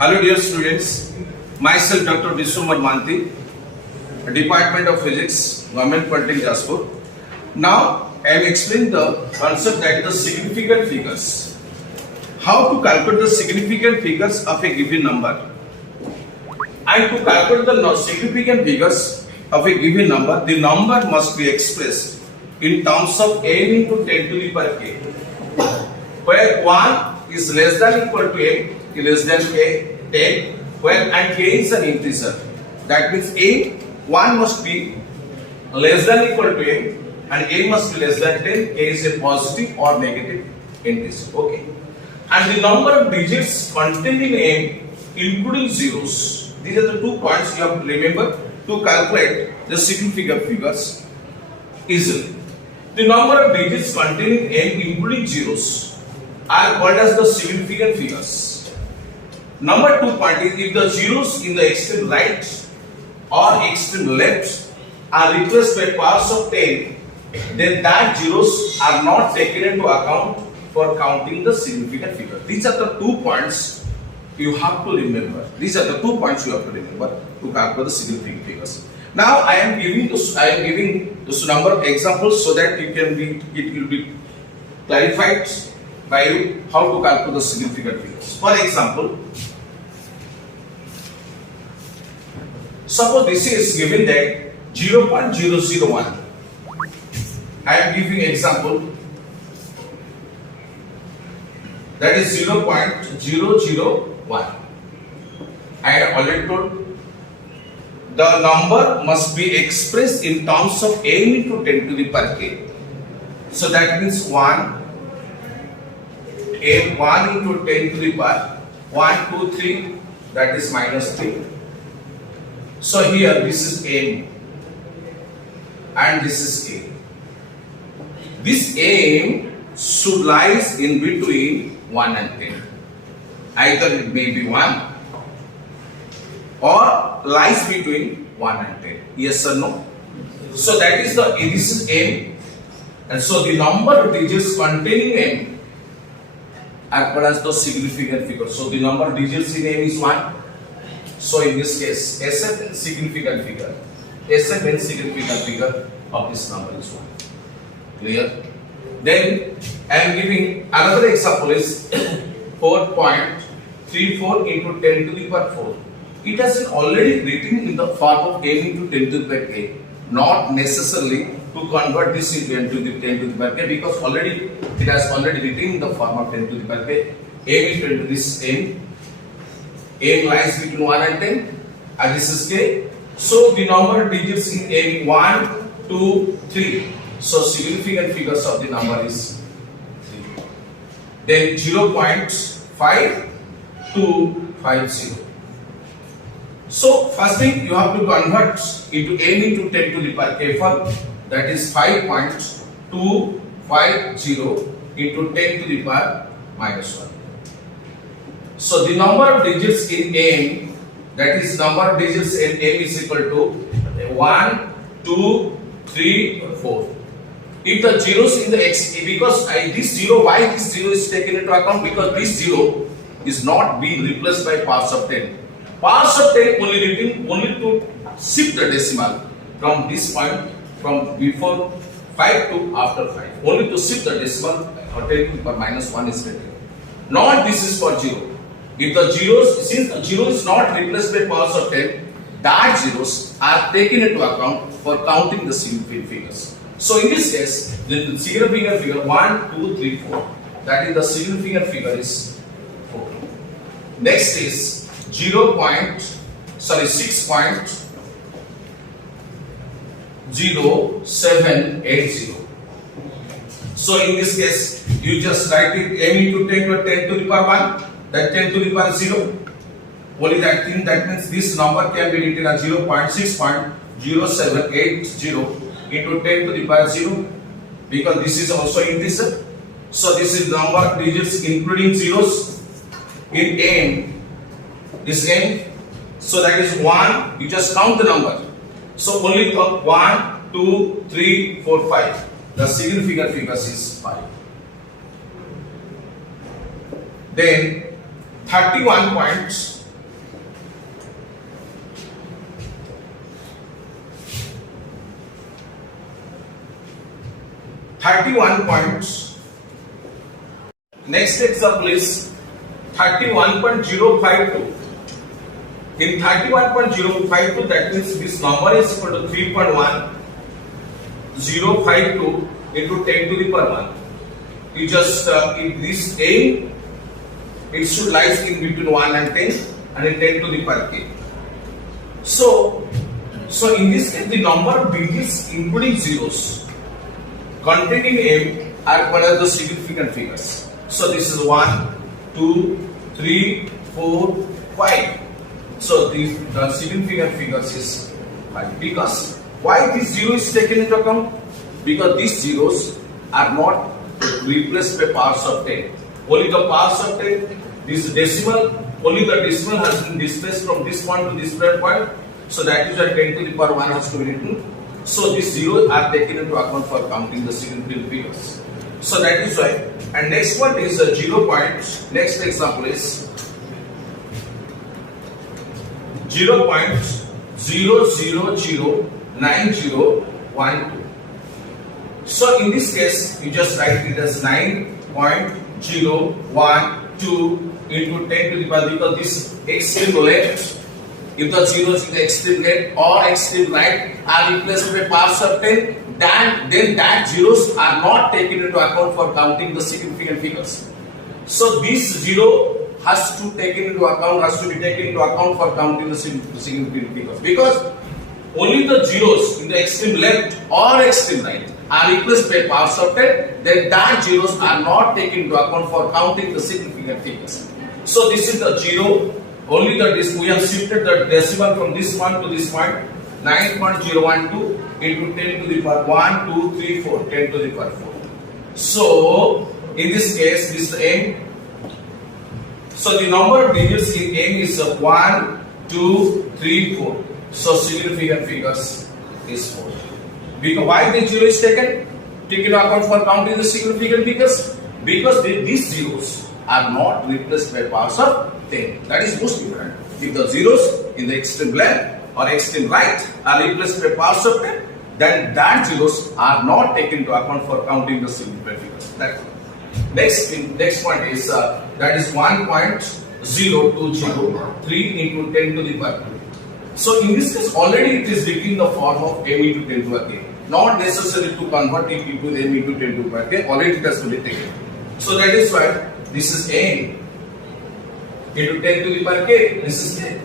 Hello dear students, myself Dr. Biswambhar Mohanty, Department of Physics, Government Polytechnic Jaspur. Now I am explaining the concept that is the significant figures. How to calculate the significant figures of a given number, and to calculate the significant figures of a given number, the number must be expressed in terms of n into 10 to the power k, where 1 is less than equal to m, less than k, 10, where and k is an integer. That means a1 must be less than equal to m and a must be less than 10, k is a positive or negative integer. Okay. And the number of digits contained in m including zeros. These are the 2 points you have to remember to calculate the significant figures easily. The number of digits contained in m including zeros are called as the significant figures. Number 2 point is if the zeros in the extreme right or extreme left are replaced by powers of 10, then that zeros are not taken into account for counting the significant figure. These are the 2 points you have to remember. These are the 2 points you have to remember to calculate the significant figures. Now I am giving this number of examples so that it will be clarified by you how to calculate the significant figures. For example, suppose this is given that 0.001. I am giving example that is 0.001. I have already told the number must be expressed in terms of n into 10 to the power k. So that means 1 into 10 to the power 1, 2, 3, that is minus 3. So here this is m and this is k. This m should lies in between 1 and 10. Either it may be 1 or lies between 1 and 10. Yes or no? So that is this is m, and so the number of digits containing m are called as the significant figure. So the number of digits in m is 1. So in this case, SF and significant figure of this number is 1. Clear? Then I am giving another example is 4.34 into 10 to the power 4. It has been already written in the form of m into 10 to the power k. Not necessarily to convert this into 10 to the power k, because it has already written in the form of 10 to the power k. M is 10 to this m lies between 1 and 10, and this is k. So the number of digits in m 1, 2, 3. So significant figures of the number is 3. Then 0.5250. So first thing you have to convert into n into 10 to the power k for, that is 5.250 into 10 to the power minus 1. So the number of digits in m, that is number of digits in m is equal to 1, 2, 3, 4. If the zeros in the x, because this zero, why this zero is taken into account? Because this zero is not being replaced by powers of 10. Powers of 10 only to shift the decimal from this point, from before 5 to after 5. Only to shift the decimal or 10 to the power minus 1 is taken. Not this is for 0. If the zeros, since the zero is not replaced by powers of 10, that zeros are taken into account for counting the significant figures. So in this case, the significant figure 1, 2, 3, 4. That is the significant figure is 4. Next is 6.0780. So in this case, you just write it m into 10 to the power 1. That 10 to the power 0. Only that thing, that means this number can be written as 0.6.0780 into 10 to the power 0, because this is also integer. So this is number of digits including zeros in m. This m. So that is 1. You just count the number. So only 1, 2, 3, 4, 5. The significant figures is 5. Then 31.5 31 points. Next example is 31.052. In 31.052, that means this number is equal to 3.1052 into 10 to the power 1. You just if this a, it should lie in between 1 and 10 and in 10 to the power k. So in this case, the number of digits including zeros containing m are called as the significant figures. So this is 1, 2, 3, 4, 5. So the significant figures is 5. Because why this zero is taken into account? Because these zeros are not replaced by powers of 10. Only the powers of 10, this decimal, only the decimal has been displaced from this point to this point. So that is why 10 to the power 1 has to be written. So these zeros are taken into account for counting the significant figures. So that is why. And next one is 0 points. Next example is 0.0009012. So in this case, you just write it as 9.012 into 10 to the power, because this extreme left, if the zeros in the extreme left or extreme right are replaced by powers of 10, then that zeros are not taken into account for counting the significant figures. So this zero has to be taken into account for counting the significant figures, because only the zeros in the extreme left or extreme right are replaced by powers of 10, then that zeros are not taken into account for counting the significant figures. So this is the zero, only the we have shifted the decimal from this point to this point, 9.012 into 10 to the power 1, 2, 3, 4, 10 to the power 4. So in this case, this is n. So the number of digits in n is 1, 2, 3, 4. So significant figures is 4. Because why the zero is taken into account for counting the significant figures? Because these zeros are not replaced by powers of 10. That is most important. If the zeros in the extreme left or extreme right are replaced by powers of 10, then that zeros are not taken into account for counting the significant figures. That's all. Next point is that is 1.0203 into 10 to the power 2. So in this case, already it is written in the form of m into 10 to the power k. Not necessary to convert it into m into 10 to the power k. Already it has to be taken. So that is why this is n into 10 to the power k. This is k.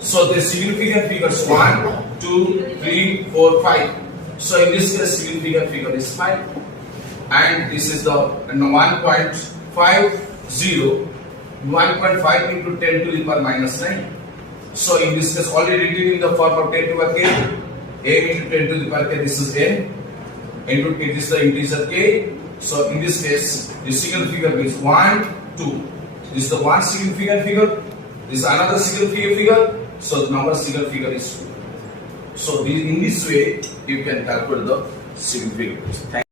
So the significant figures 1, 2, 3, 4, 5. So in this case, significant figure is 5. And this is the 1.50, 1.5 into 10 to the power minus 9. So in this case, already written in the form of 10 to the power k, m into 10 to the power k, this is n, into it is the integer k. So in this case, the significant figure is 1, 2. This is the one significant figure, this is another significant figure, so the number significant figure is 2. So in this way, you can calculate the significant figures.